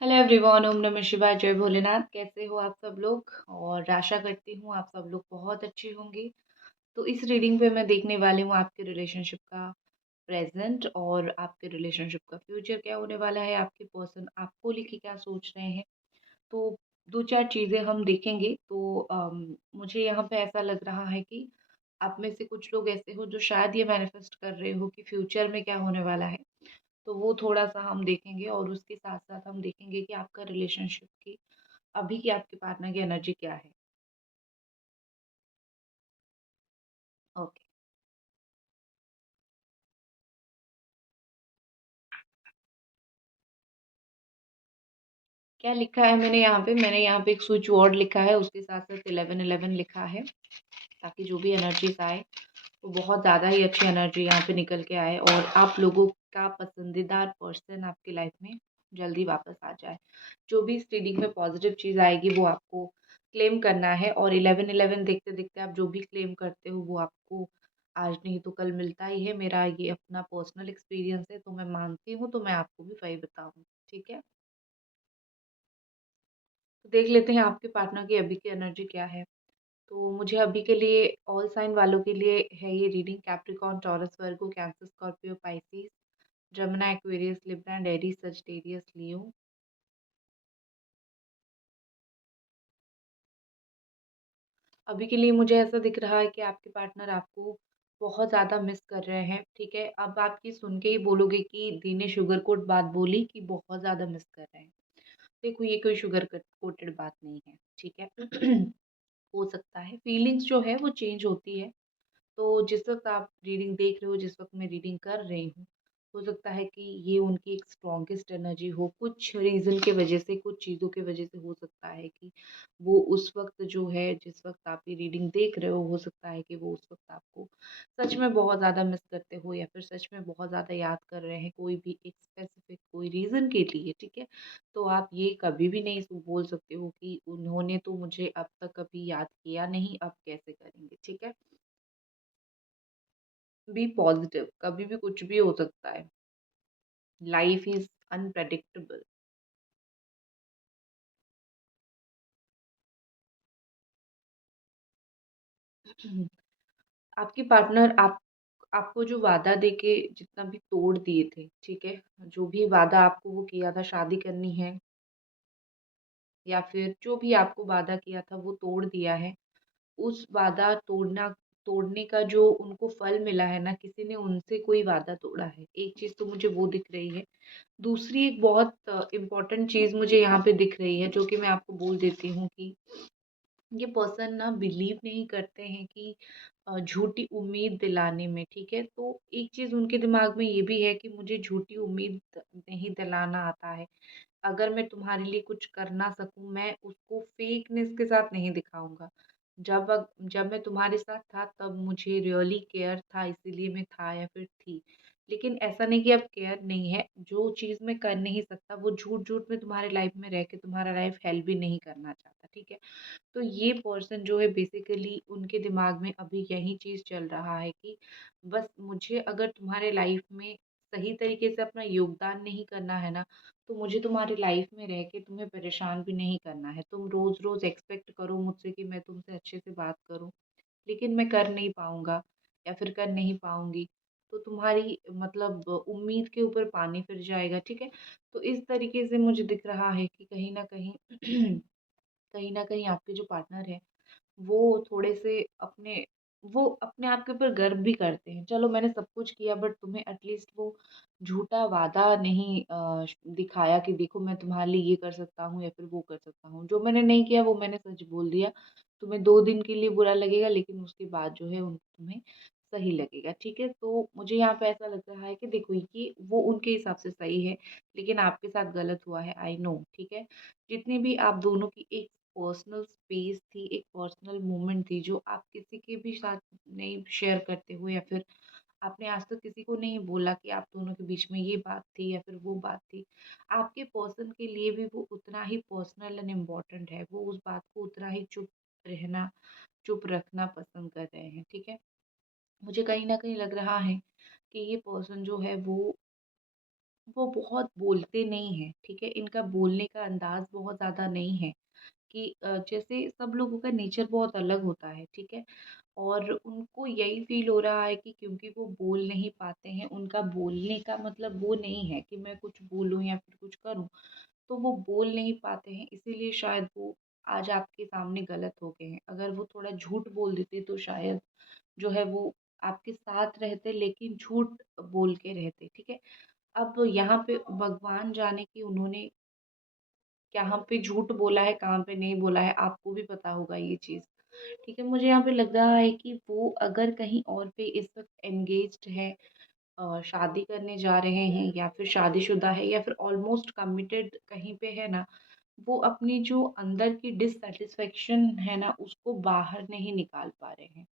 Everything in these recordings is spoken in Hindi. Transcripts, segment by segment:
हेलो एवरीवन, ओम नमः शिवाय, जय भोलेनाथ। कैसे हो आप सब लोग? और आशा करती हूँ आप सब लोग बहुत अच्छे होंगे। तो इस रीडिंग पे मैं देखने वाली हूँ आपके रिलेशनशिप का प्रेजेंट और आपके रिलेशनशिप का फ्यूचर क्या होने वाला है। आपके पर्सन आपको लेके क्या सोच रहे हैं। तो दो चार चीज़ें हम देखेंगे। तो मुझे यहाँ पे ऐसा लग रहा है कि आप में से कुछ लोग ऐसे हो जो शायद ये मैनिफेस्ट कर रहे हो कि फ्यूचर में क्या होने वाला है। तो वो थोड़ा-सा हम देखेंगे और उसके साथ-साथ हम देखेंगे कि आपका रिलेशनशिप की अभी की आपके पार्टनर की एनर्जी क्या है। ओके। क्या लिखा है मैंने यहाँ पे एक स्विच वर्ड लिखा है, उसके साथ-साथ 1111 लिखा है, ताकि जो भी एनर्जीज़ आए, वो बहुत ज़्यादा ही अच्छी एनर्जी यहाँ पे निकल के आए और आप लोगों का पसंदीदा पर्सन आपकी लाइफ में जल्दी वापस आ जाए। जो भी इस रीडिंग में पॉजिटिव चीज़ आएगी वो आपको क्लेम करना है और 1111 देखते-देखते आप जो भी क्लेम करते हो वो आपको आज नहीं तो कल मिलता ही है। मेरा ये अपना पर्सनल एक्सपीरियंस है, तो मैं मानती हूँ तो मैं आपको भी वही बताऊँ, ठीक है? तो देख लेते हैं आपके पार्टनर की अभी की एनर्जी क्या है। तो मुझे अभी के लिए ऑल साइन वालों के लिए है ये reading. Capricorn, Taurus, Virgo, Cancer, Scorpio, Pisces, Gemini, Aquarius, Libra and Aries, Sagittarius, Leo. अभी के लिए मुझे ऐसा दिख रहा है कि आपके पार्टनर आपको बहुत ज़्यादा मिस कर रहे हैं, ठीक है? अब आप ये सुन के ही बोलोगे कि दी ने शुगर कोट बात बोली कि बहुत ज़्यादा मिस कर रहे हैं। देखो, ये कोई शुगर कोटेड बात नहीं है, ठीक है? हो सकता है फीलिंग्स जो है वो चेंज होती है। तो जिस वक़्त आप रीडिंग देख रहे हो, जिस वक़्त मैं रीडिंग कर रही हूँ, हो सकता है कि ये उनकी एक स्ट्रॉन्गेस्ट एनर्जी हो। कुछ रीज़न के वजह से, कुछ चीज़ों की वजह से हो सकता है कि वो उस वक़्त जो है, जिस वक़्त आप ये रीडिंग देख रहे हो सकता है कि वो उस वक़्त आपको सच में बहुत ज़्यादा मिस करते हो या फिर सच में बहुत ज़्यादा याद कर रहे हैं, कोई भी एक स्पेसिफ़िक कोई रीज़न के लिए, ठीक है? तो आप ये कभी भी नहीं बोल सकते हो कि उन्होंने तो मुझे अब तक कभी याद किया नहीं, अब कैसे करेंगे, ठीक है? बी पॉजिटिव, कभी भी कुछ भी हो सकता है। Life is unpredictable. आपकी पार्टनर आपको जो वादा देके जितना भी तोड़ दिए थे, ठीक है? जो भी वादा आपको वो किया था शादी करनी है या फिर जो भी आपको वादा किया था वो तोड़ दिया है। उस वादा तोड़ने का जो उनको फल मिला है ना, किसी ने उनसे कोई वादा तोड़ा है। एक चीज़ तो मुझे वो दिख रही है। दूसरी एक बहुत इम्पोर्टेंट चीज़ मुझे यहाँ पे दिख रही है, जो कि मैं आपको बोल देती हूँ कि ये पर्सन ना बिलीव नहीं करते हैं कि झूठी उम्मीद दिलाने में, ठीक है? तो एक चीज़ उनके दिमाग में ये भी है कि मुझे झूठी उम्मीद नहीं दिलाना आता है। अगर मैं तुम्हारे लिए कुछ कर ना सकूँ, मैं उसको फेकनेस के साथ नहीं दिखाऊँगा। जब मैं तुम्हारे साथ था तब मुझे रियली केयर था, इसीलिए मैं था या फिर थी। लेकिन ऐसा नहीं कि अब केयर नहीं है, जो चीज़ मैं कर नहीं सकता वो झूठ-झूठ में तुम्हारी लाइफ़ में रह के तुम्हारा लाइफ़ हेल भी नहीं करना चाहता, ठीक है? तो ये पर्सन जो है बेसिकली उनके दिमाग में अभी यही चीज़ चल रहा है कि बस मुझे अगर तुम्हारे लाइफ़ में सही तरीके से अपना योगदान नहीं करना है ना, तो मुझे तुम्हारी लाइफ़ में रह के तुम्हें परेशान भी नहीं करना है। तुम रोज़-रोज़ एक्सपेक्ट करो मुझसे कि मैं तुमसे अच्छे से बात करूँ, लेकिन मैं कर नहीं पाऊँगा या फिर कर नहीं पाऊँगी। तो तुम्हारी मतलब उम्मीद के ऊपर पानी फिर जाएगा, ठीक है? तो इस तरीके से मुझे दिख रहा है कि कहीं न कहीं कहीं न कहीं आपके जो पार्टनर हैं, वो थोड़े से वो अपने आप के ऊपर गर्व भी करते हैं। चलो, मैंने सब कुछ किया बट तुम्हें एटलीस्ट वो झूठा वादा नहीं दिखाया कि देखो मैं तुम्हारे लिए ये कर सकता हूँ या फिर वो कर सकता हूँ। जो मैंने नहीं किया वो मैंने सच बोल दिया। तुम्हें 2 दिन के लिए बुरा लगेगा लेकिन उसके बाद जो है तुम्हें सही लगेगा, ठीक है? तो मुझे यहाँ पे ऐसा लग रहा है कि देखो ये वो उनके हिसाब से सही है, लेकिन आपके साथ गलत हुआ है, आई नो, ठीक है? जितनी भी आप दोनों की एक पर्सनल स्पेस थी, एक पर्सनल मोमेंट थी जो आप किसी के भी साथ नहीं शेयर करते हो या फिर आपने आज तक किसी को नहीं बोला कि आप दोनों के बीच में ये बात थी या फिर वो बात थी। आपके पर्सन के लिए भी वो उतना ही पर्सनल एंड इम्पोर्टेंट है। वो उस बात को उतना ही रहना चुप रखना पसंद कर रहे हैं, ठीक है? मुझे कहीं न कहीं लग रहा है कि ये पर्सन जो है वो वो बहुत बोलते नहीं हैं, ठीक है? इनका बोलने का अंदाज़ बहुत ज़्यादा नहीं है कि जैसे सब लोगों का नेचर बहुत अलग होता है, ठीक है? और उनको यही फ़ील हो रहा है कि क्योंकि वो बोल नहीं पाते हैं, उनका बोलने का मतलब वो नहीं है कि मैं कुछ बोलूँ या फिर कुछ करूँ, तो वो बोल नहीं पाते हैं, इसीलिए शायद वो आज आपके सामने गलत हो गए हैं। अगर वो थोड़ा झूठ बोल देते तो शायद जो है वो आपके साथ रहते लेकिन झूठ बोल के रहते, ठीक है? अब यहाँ पे भगवान जाने कि उन्होंने कहाँ पे झूठ बोला है, कहाँ पे नहीं बोला है, आपको भी पता होगा ये चीज़, ठीक है? मुझे यहाँ पे लग रहा है कि वो अगर कहीं और पे इस वक़्त एंगेज्ड है, शादी करने जा रहे हैं या फिर शादीशुदा है या फिर ऑलमोस्ट कमिटेड कहीं पे है ना, वो अपनी जो अंदर की डिससैटिस्फैक्शन है ना, उसको बाहर नहीं निकाल पा रहे हैं।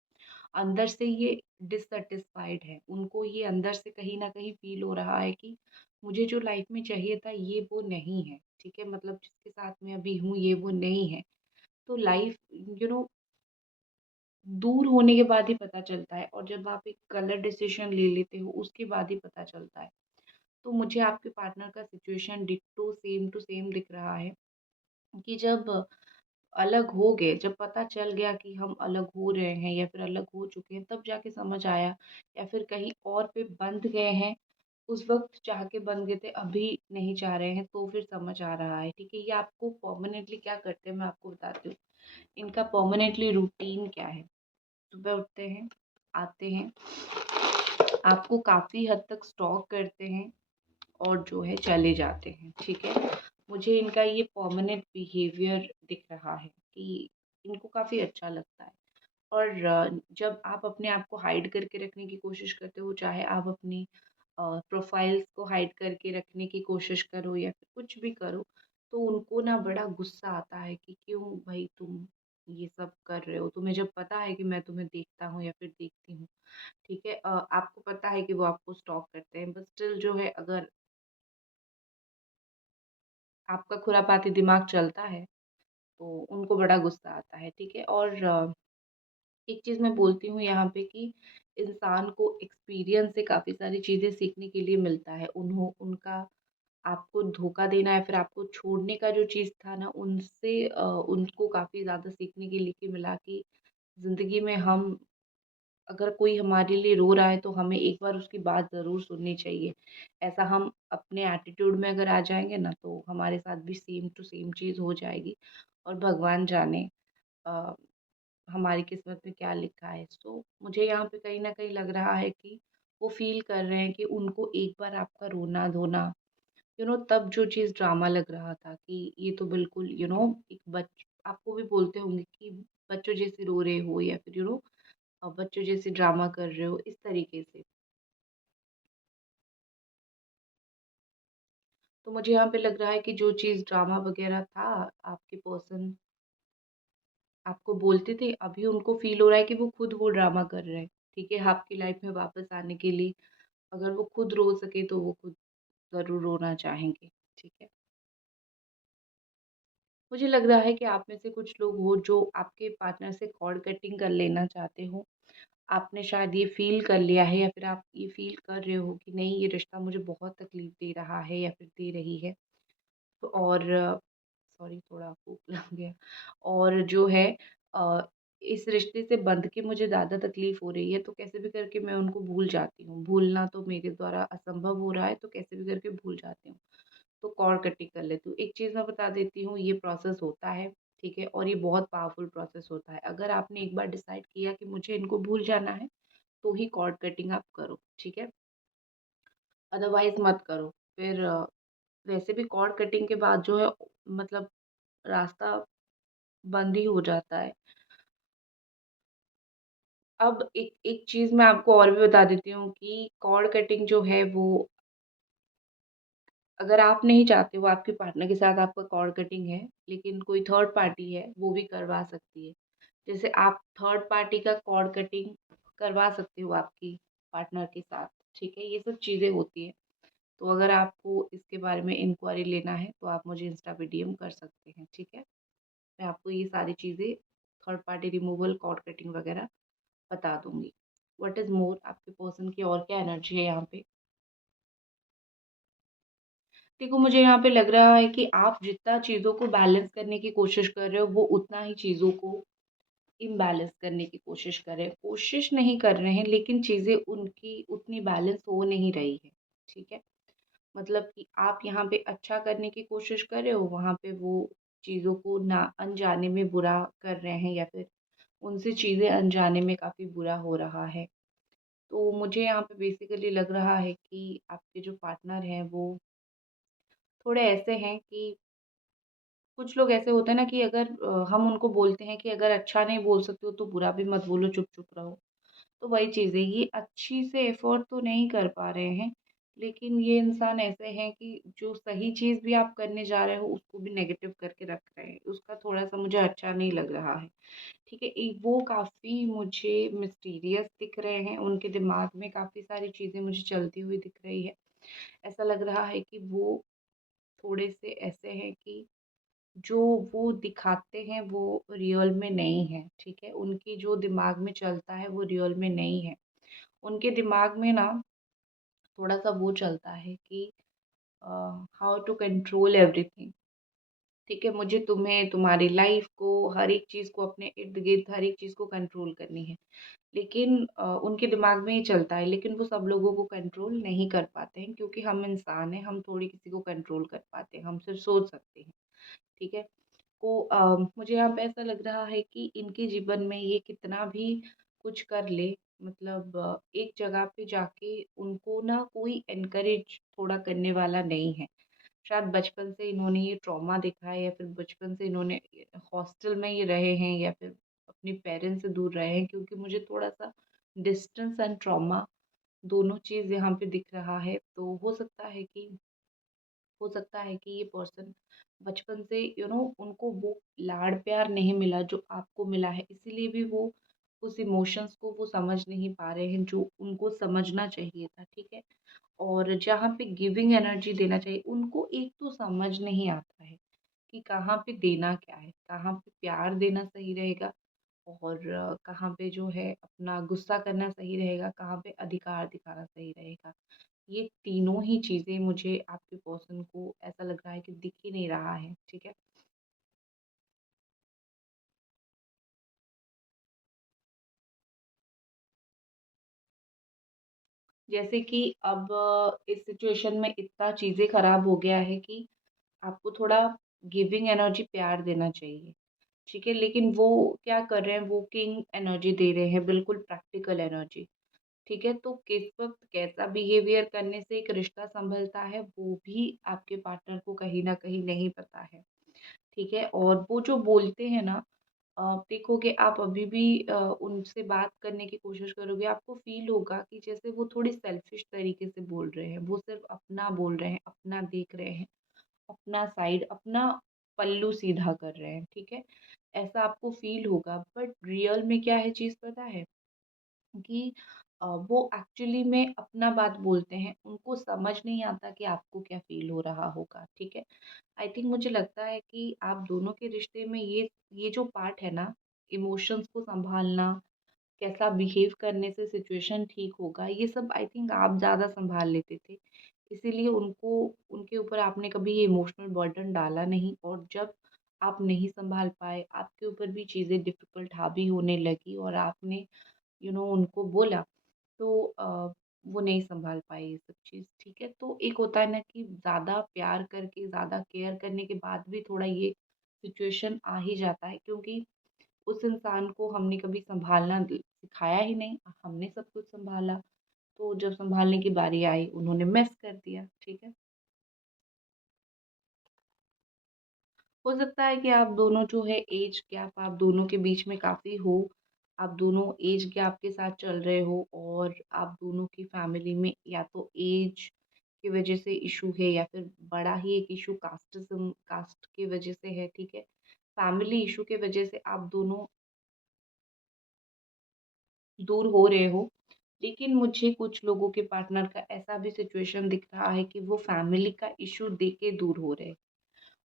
अंदर से ये डिससैटिस्फाइड है। उनको ये अंदर से कहीं न कहीं फ़ील हो रहा है कि मुझे जो लाइफ़ में चाहिए था ये वो नहीं है, ठीक है? मतलब जिसके साथ मैं अभी हूँ ये वो नहीं है। तो लाइफ़ यू नो दूर होने के बाद ही पता चलता है और जब आप एक गलत डिसीज़न ले लेते हो उसके बाद ही पता चलता है। तो मुझे आपके पार्टनर का situation ditto same to same दिख रहा है कि जब अलग हो गए, जब पता चल गया कि हम अलग हो रहे हैं या फिर अलग हो चुके हैं, तब जाके समझ आया या फिर कहीं और पे बंध गए हैं, उस वक़्त चाह के बंध गए थे, अभी नहीं चाह रहे हैं, तो फिर समझ आ रहा है, ठीक है? ये आपको परमानेंटली क्या करते हैं, मैं आपको बताती हूँ। इनका परमानेंटली रूटीन क्या है, सुबह उठते हैं, आते हैं, आपको काफ़ी हद तक स्टॉक करते हैं और जो है चले जाते हैं, ठीक है? मुझे इनका ये परमानेंट बिहेवियर दिख रहा है कि इनको काफ़ी अच्छा लगता है और जब आप अपने आप को हाइड करके रखने की कोशिश करते हो, चाहे आप अपनी प्रोफाइल्स को हाइड करके रखने की कोशिश करो या फिर कुछ भी करो, तो उनको ना बड़ा गुस्सा आता है कि क्यों भाई तुम ये सब कर रहे हो? तुम्हें जब पता है कि मैं तुम्हें देखता हूँ या फिर देखती हूँ, ठीक है? आपको पता है कि वो आपको स्टॉक करते हैं, बट स्टिल जो है अगर आपका खुरापाती दिमाग चलता है, तो उनको बड़ा गुस्सा आता है, ठीक है? और एक चीज़ मैं बोलती हूँ यहाँ पे कि इंसान को एक्सपीरियंस से काफ़ी सारी चीज़ें सीखने के लिए मिलता है। उनका आपको धोखा देना या फिर आपको छोड़ने का जो चीज़ था ना, उनसे उनको काफ़ी ज़्यादा सीखने के लिए मिला कि ज़िंदगी में हम अगर कोई हमारे लिए रो रहा है तो हमें एक बार उसकी बात ज़रूर सुननी चाहिए। ऐसा हम अपने एटीट्यूड में अगर आ जाएँगे ना तो हमारे साथ भी सेम टू सेम चीज़ हो जाएगी और भगवान जाने अ, हमारी किस्मत में क्या लिखा है। सो मुझे यहाँ पे कहीं न कहीं लग रहा है कि वो फ़ील कर रहे हैं कि उनको एक बार आपका रोना-धोना तब जो चीज़ ड्रामा लग रहा था कि ये तो बिल्कुल एक आपको भी बोलते होंगे कि बच्चों जैसे रो रहे हो या फिर बच्चों जैसे ड्रामा कर रहे हो, इस तरीके से। तो मुझे यहाँ पे लग रहा है कि जो चीज़ ड्रामा वग़ैरह था, आपके पर्सन आपको बोलते थे, अभी उनको फ़ील हो रहा है कि वो खुद वो ड्रामा कर रहे हैं, ठीक है? आपकी लाइफ़ में वापस आने के लिए अगर वो खुद रो सके तो वो खुद ज़रूर रोना चाहेंगे, ठीक है? मुझे लग रहा है कि आप में से कुछ लोग हो जो आपके पार्टनर से कॉर्ड कटिंग कर लेना चाहते हो। आपने शायद ये फ़ील कर लिया है या फिर आप ये फ़ील कर रहे हो कि नहीं ये रिश्ता मुझे बहुत तकलीफ़ दे रहा है या फिर दे रही है। तो और सॉरी थोड़ा भूख लग गया और जो है अ, इस रिश्ते से बंध के मुझे ज़्यादा तकलीफ़ हो रही है तो कैसे भी करके मैं उनको भूल जाती हूँ। भूलना तो मेरे द्वारा असंभव हो रहा है तो कैसे भी करके भूल जाती हूँ। तो कॉर्ड कटिंग कर लेती हूँ। एक चीज़ मैं बता देती हूँ ये प्रोसेस होता है, ठीक है? और ये बहुत पावरफुल प्रोसेस होता है। अगर आपने एक बार डिसाइड किया कि मुझे इनको भूल जाना है, तो ही कॉर्ड कटिंग आप करो, ठीक है? अदरवाइज़ मत करो। फिर वैसे भी कॉर्ड कटिंग के बाद जो है मतलब रास्ता बंद ही हो जाता है। अब एक एक चीज़ मैं आपको और भी बता देती हूँ कि कॉर्ड कटिंग जो है वो अगर आप नहीं चाहते हो आपके पार्टनर के साथ आपका कॉर्ड कटिंग है, लेकिन कोई थर्ड पार्टी है, वो भी करवा सकती है। जैसे आप थर्ड पार्टी का कॉर्ड कटिंग करवा सकते हो आपकी पार्टनर के साथ, ठीक है? ये सब चीज़ें होती हैं। तो अगर आपको इसके बारे में इंक्वायरी लेना है, तो आप मुझे इंस्टा पे डीएम कर सकते हैं, ठीक है? मैं आपको ये सारी चीज़ें third party removal, cord cutting वगैरह बता दूँगी। व्हाट इज़ मोर आपके पर्सन की और क्या एनर्जी है यहाँ पे? देखो, मुझे यहाँ पे लग रहा है कि आप जितना चीज़ों को बैलेंस करने की कोशिश कर रहे हो, वो उतना ही चीज़ों को इम्बैलेंस करने की कोशिश कर रहे हैं। कोशिश नहीं कर रहे हैं, लेकिन चीज़ें उनकी उतनी बैलेंस हो नहीं रही है, ठीक है? मतलब कि आप यहाँ पे अच्छा करने की कोशिश कर रहे हो, वहाँ पे वो चीज़ों को ना अनजाने में बुरा कर रहे हैं या फिर उनसे चीज़ें अनजाने में काफ़ी बुरा हो रहा है। तो मुझे यहाँ पे बेसिकली लग रहा है कि आपके जो पार्टनर हैं, वो थोड़े ऐसे हैं कि कुछ लोग ऐसे होते हैं ना कि अगर हम उनको बोलते हैं कि अगर अच्छा नहीं बोल सकते हो तो बुरा भी मत बोलो, चुप-चुप रहो। तो वही चीज़ है, ये अच्छी से एफ़र्ट तो नहीं कर पा रहे हैं, लेकिन ये इंसान ऐसे हैं कि जो सही चीज़ भी आप करने जा रहे हो, उसको भी नेगेटिव करके रख रहे हैं। उसका थोड़ा-सा मुझे अच्छा नहीं लग रहा है, ठीक है? वो काफ़ी मुझे मिस्टीरियस दिख रहे हैं, उनके दिमाग में काफ़ी सारी चीज़ें मुझे चलती हुई दिख रही है। ऐसा लग रहा है कि वो थोड़े-से ऐसे हैं कि जो वो दिखाते हैं वो रियल में नहीं है, ठीक है? उनकी जो दिमाग में चलता है वो रियल में नहीं है। उनके दिमाग में ना थोड़ा-सा वो चलता है कि अ, हाउ टू कंट्रोल एवरीथिंग, ठीक है? मुझे तुम्हें तुम्हारी लाइफ़ को, हर एक चीज़ को अपने इर्द-गिर्द हर एक चीज़ को कंट्रोल करनी है। लेकिन उनके दिमाग में ये चलता है, लेकिन वो सब लोगों को कंट्रोल नहीं कर पाते हैं क्योंकि हम इंसान हैं, हम थोड़ी किसी को कंट्रोल कर पाते हैं, हम सिर्फ़ सोच सकते हैं, ठीक है? को मुझे यहाँ पे ऐसा लग रहा है कि इनके जीवन में ये कितना भी कुछ कर ले, मतलब एक जगह पे जाके उनको ना कोई एनकरेज थोड़ा करने वाला नहीं है। शायद बचपन से इन्होंने ये ट्रॉमा देखा है या फिर बचपन से इन्होंने हॉस्टल में ही रहे हैं या फिर अपने पेरेंट्स से दूर रहे हैं, क्योंकि मुझे थोड़ा-सा डिस्टेंस एंड ट्रॉमा दोनों चीज़ यहाँ पे दिख रहा है। तो हो सकता है कि ये पर्सन बचपन से उनको वो लाड़ प्यार नहीं मिला जो आपको मिला है, इसीलिए भी वो उस इमोशंस को वो समझ नहीं पा रहे हैं जो उनको समझना चाहिए था, ठीक है? और जहाँ पे गिविंग एनर्जी देना चाहिए, उनको एक तो समझ नहीं आता है कि कहाँ पे देना क्या है, कहाँ पे प्यार देना सही रहेगा और कहाँ पे जो है अपना गुस्सा करना सही रहेगा, कहाँ पे अधिकार दिखाना सही रहेगा। ये तीनों ही चीज़ें मुझे आपके पर्सन को ऐसा लग रहा है कि दिख ही नहीं रहा है, ठीक है? जैसे कि अब इस सिचुएशन में इतना चीज़ें खराब हो गया है कि आपको थोड़ा गिविंग एनर्जी प्यार देना चाहिए, ठीक है? लेकिन वो क्या कर रहे हैं, वो किंग एनर्जी दे रहे हैं, बिल्कुल प्रैक्टिकल एनर्जी, ठीक है? तो किस वक़्त कैसा बिहेवियर करने से एक रिश्ता सँभलता है, वो भी आपके पार्टनर को कहीं न कहीं नहीं पता है, ठीक है? और वो जो बोलते हैं ना, देखोगे आप अभी भी उनसे बात करने की कोशिश करोगे, आपको फ़ील होगा कि जैसे वो थोड़ी सेल्फ़िश तरीके से बोल रहे हैं, वो सिर्फ़ अपना बोल रहे हैं, अपना देख रहे हैं, अपना साइड, अपना पल्लू सीधा कर रहे हैं, ठीक है? ऐसा आपको फ़ील होगा, बट रियल में क्या है चीज़ पता है? कि वो एक्चुअली में अपना बात बोलते हैं, उनको समझ नहीं आता कि आपको क्या फ़ील हो रहा होगा, ठीक है? आई थिंक मुझे लगता है कि आप दोनों के रिश्ते में ये जो पार्ट है ना, इमोशंस को सँभालना, कैसा बिहेव करने से सिचुएशन ठीक होगा, ये सब आई थिंक आप ज़्यादा सँभाल लेते थे। इसीलिए उनको उनके ऊपर आपने कभी ये इमोशनल बर्डन डाला नहीं और जब आप नहीं सँभाल पाए, आपके ऊपर भी चीज़ें डिफ़िकल्ट हावी होने लगी और आपने उनको बोला, तो वो नहीं सँभाल पाए ये सब चीज़, ठीक है? तो एक होता है ना कि ज़्यादा प्यार करके, ज़्यादा केयर करने के बाद भी थोड़ा ये सिचुएशन आ ही जाता है, क्योंकि उस इंसान को हमने कभी सँभालना सिखाया ही नहीं, हमने सब कुछ सँभाला, तो जब सँभालने की बारी आई, उन्होंने मेस कर दिया, ठीक है? हो सकता है कि आप दोनों जो है एज गैप आप दोनों के बीच में काफ़ी हो। आप दोनों एज गैप के साथ चल रहे हो और आप दोनों की फैमिली में या तो एज की वज़ह से इश्यू है या फिर बड़ा ही एक इश्यू कास्ट की वज़ह से है, ठीक है? फैमिली इश्यू की वज़ह से आप दोनों दूर हो रहे हो। लेकिन मुझे कुछ लोगों के पार्टनर का ऐसा भी सिचुएशन दिख रहा है कि वो फैमिली का इश्यू देके दूर हो रहे हैं।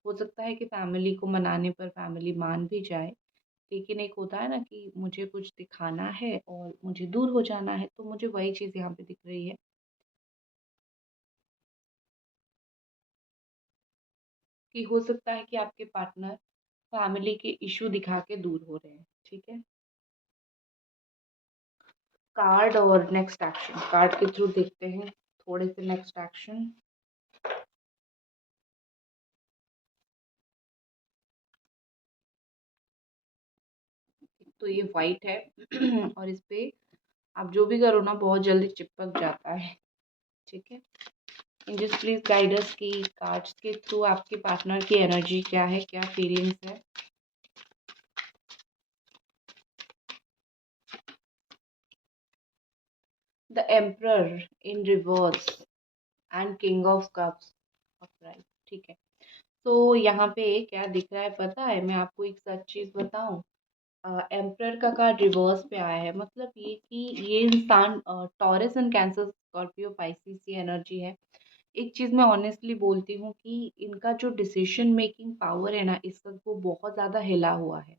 हो सकता है कि फैमिली को मनाने पर फैमिली मान भी जाए, लेकिन एक होता है ना कि मुझे कुछ दिखाना है और मुझे दूर हो जाना है, तो मुझे वही चीज़ यहाँ पे दिख रही है। कि हो सकता है कि आपके पार्टनर फैमिली के इश्यू दिखा के दूर हो रहे हैं, ठीक है। कार्ड और नेक्स्ट एक्शन, कार्ड के थ्रू देखते हैं थोड़े से नेक्स्ट एक्शन। तो ये वाइट है और इस पे आप जो भी करो ना बहुत जल्दी चिपक जाता है, ठीक है। एंजल्स प्लीज गाइड अस की कार्ड्स के थ्रू आपके पार्टनर की एनर्जी क्या है, क्या फीलिंग्स है। The emperor in reverse and king of cups upright, ठीक है। तो यहाँ पे क्या दिख रहा है पता है, मैं आपको एक सच चीज बताऊं। एम्परर का कार्ड रिवर्स पे आया है, मतलब ये कि ये इंसान taurus and cancer Scorpio Pisces की एनर्जी है। एक चीज मैं ऑनेस्टली बोलती हूँ कि इनका जो डिसीजन मेकिंग पावर है ना इस वक्त वो बहुत ज्यादा हिला हुआ है,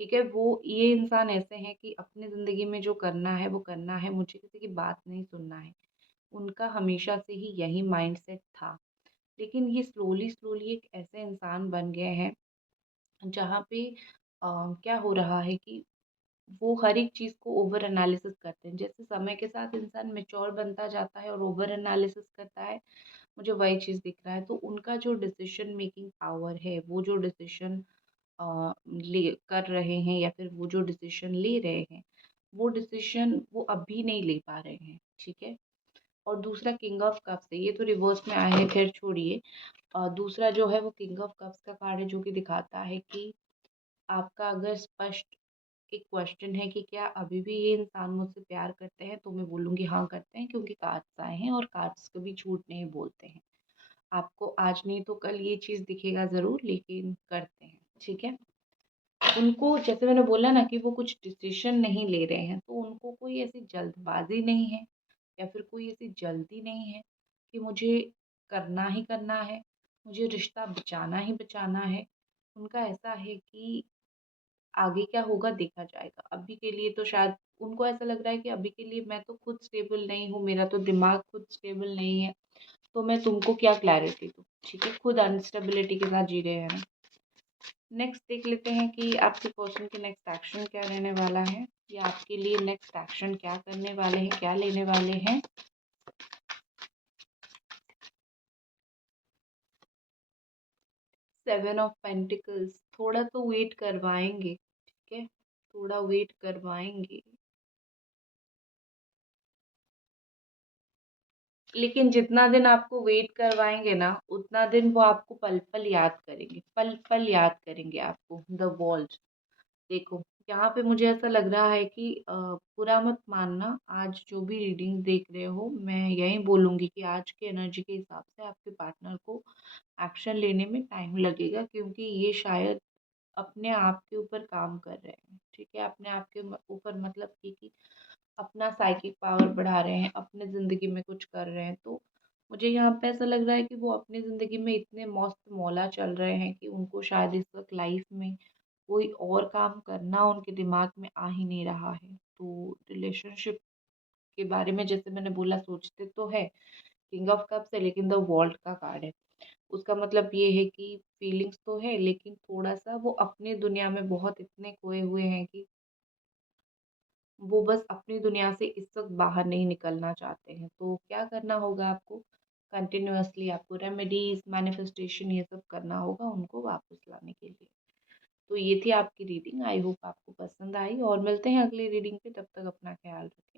ठीक है। वो ये इंसान ऐसे हैं कि अपनी जिंदगी में जो करना है वो करना है, मुझे किसी की बात नहीं सुनना है। उनका हमेशा से ही यही माइंडसेट था। लेकिन ये स्लोली स्लोली एक ऐसे इंसान बन गए हैं जहाँ पे क्या हो रहा है कि वो हर एक चीज़ को ओवर एनालिसिस करते हैं। जैसे समय के साथ इंसान मैच्योर बनता जाता है और ओवर एनालिसिस करता है, मुझे वही चीज़ दिख रहा है। तो उनका जो डिसीजन मेकिंग पावर है, वो जो डिसीजन ले कर रहे हैं या फिर वो जो डिसीजन ले रहे हैं, वो डिसीजन वो अभी नहीं ले पा रहे हैं, ठीक है। और दूसरा किंग ऑफ कप्स है, ये तो रिवर्स में आए हैं, खैर छोड़िए। दूसरा जो है वो किंग ऑफ कप्स का कार्ड है जो कि दिखाता है कि आपका अगर स्पष्ट एक क्वेश्चन है कि क्या अभी भी ये इंसान मुझसे प्यार करते हैं, तो मैं बोलूँगी हाँ करते हैं, क्योंकि कार्ड्स आए हैं और कार्ड्स कभी झूठ नहीं बोलते हैं। आपको आज नहीं तो कल ये चीज़ दिखेगा ज़रूर, लेकिन करते हैं, ठीक है। उनको जैसे मैंने बोला ना कि वो कुछ डिसीजन नहीं ले रहे हैं, तो उनको कोई ऐसी जल्दबाजी नहीं है या फिर कोई ऐसी जल्दी नहीं है कि मुझे करना ही करना है, मुझे रिश्ता बचाना ही बचाना है। उनका ऐसा है कि आगे क्या होगा देखा जाएगा। अभी के लिए तो शायद उनको ऐसा लग रहा है कि अभी के लिए मैं तो खुद स्टेबल नहीं हूँ, मेरा तो दिमाग खुद स्टेबल नहीं है, तो मैं तुमको क्या क्लैरिटी दूँ, ठीक है। खुद अनस्टेबिलिटी के साथ जी रहे हैं ना। नेक्स्ट देख लेते हैं कि आपके पर्सन के नेक्स्ट एक्शन क्या रहने वाला है, या आपके लिए नेक्स्ट एक्शन क्या करने वाले हैं, क्या लेने वाले हैं। 7 ऑफ पेंटिकल्स, थोड़ा तो वेट करवाएंगे, ठीक है, थोड़ा वेट करवाएंगे। लेकिन जितना दिन आपको वेट करवाएंगे ना उतना दिन वो आपको पल पल याद करेंगे, पल पल याद करेंगे आपको। द वॉल्स, देखो यहाँ पे मुझे ऐसा लग रहा है कि बुरा मत मानना, आज जो भी रीडिंग देख रहे हो मैं यही बोलूँगी कि आज के एनर्जी के हिसाब से आपके पार्टनर को एक्शन लेने में टाइम लगेगा, क्योंकि ये शायद अपने आप के ऊपर काम कर रहे हैं, ठीक है। अपने आप के ऊपर मतलब कि अपना साइकिक पावर बढ़ा रहे हैं, अपने ज़िंदगी में कुछ कर रहे हैं। तो मुझे यहाँ पे ऐसा लग रहा है कि वो अपनी ज़िंदगी में इतने मस्त मौला चल रहे हैं कि उनको शायद इस वक्त लाइफ में कोई और काम करना उनके दिमाग में आ ही नहीं रहा है। तो रिलेशनशिप के बारे में जैसे मैंने बोला सोचते तो है, किंग ऑफ कप्स है लेकिन द वर्ल्ड का कार्ड है। उसका मतलब ये है कि फीलिंग्स तो है लेकिन थोड़ा सा वो अपनी दुनिया में बहुत इतने खोए हुए हैं कि वो बस अपनी दुनिया से इस वक्त बाहर नहीं निकलना चाहते हैं। तो क्या करना होगा आपको, कंटिन्यूअसली आपको रेमेडीज मैनिफेस्टेशन ये सब करना होगा उनको वापस लाने के लिए। तो ये थी आपकी रीडिंग, आई होप आपको पसंद आई और मिलते हैं अगली रीडिंग पे, तब तक अपना ख्याल रखें।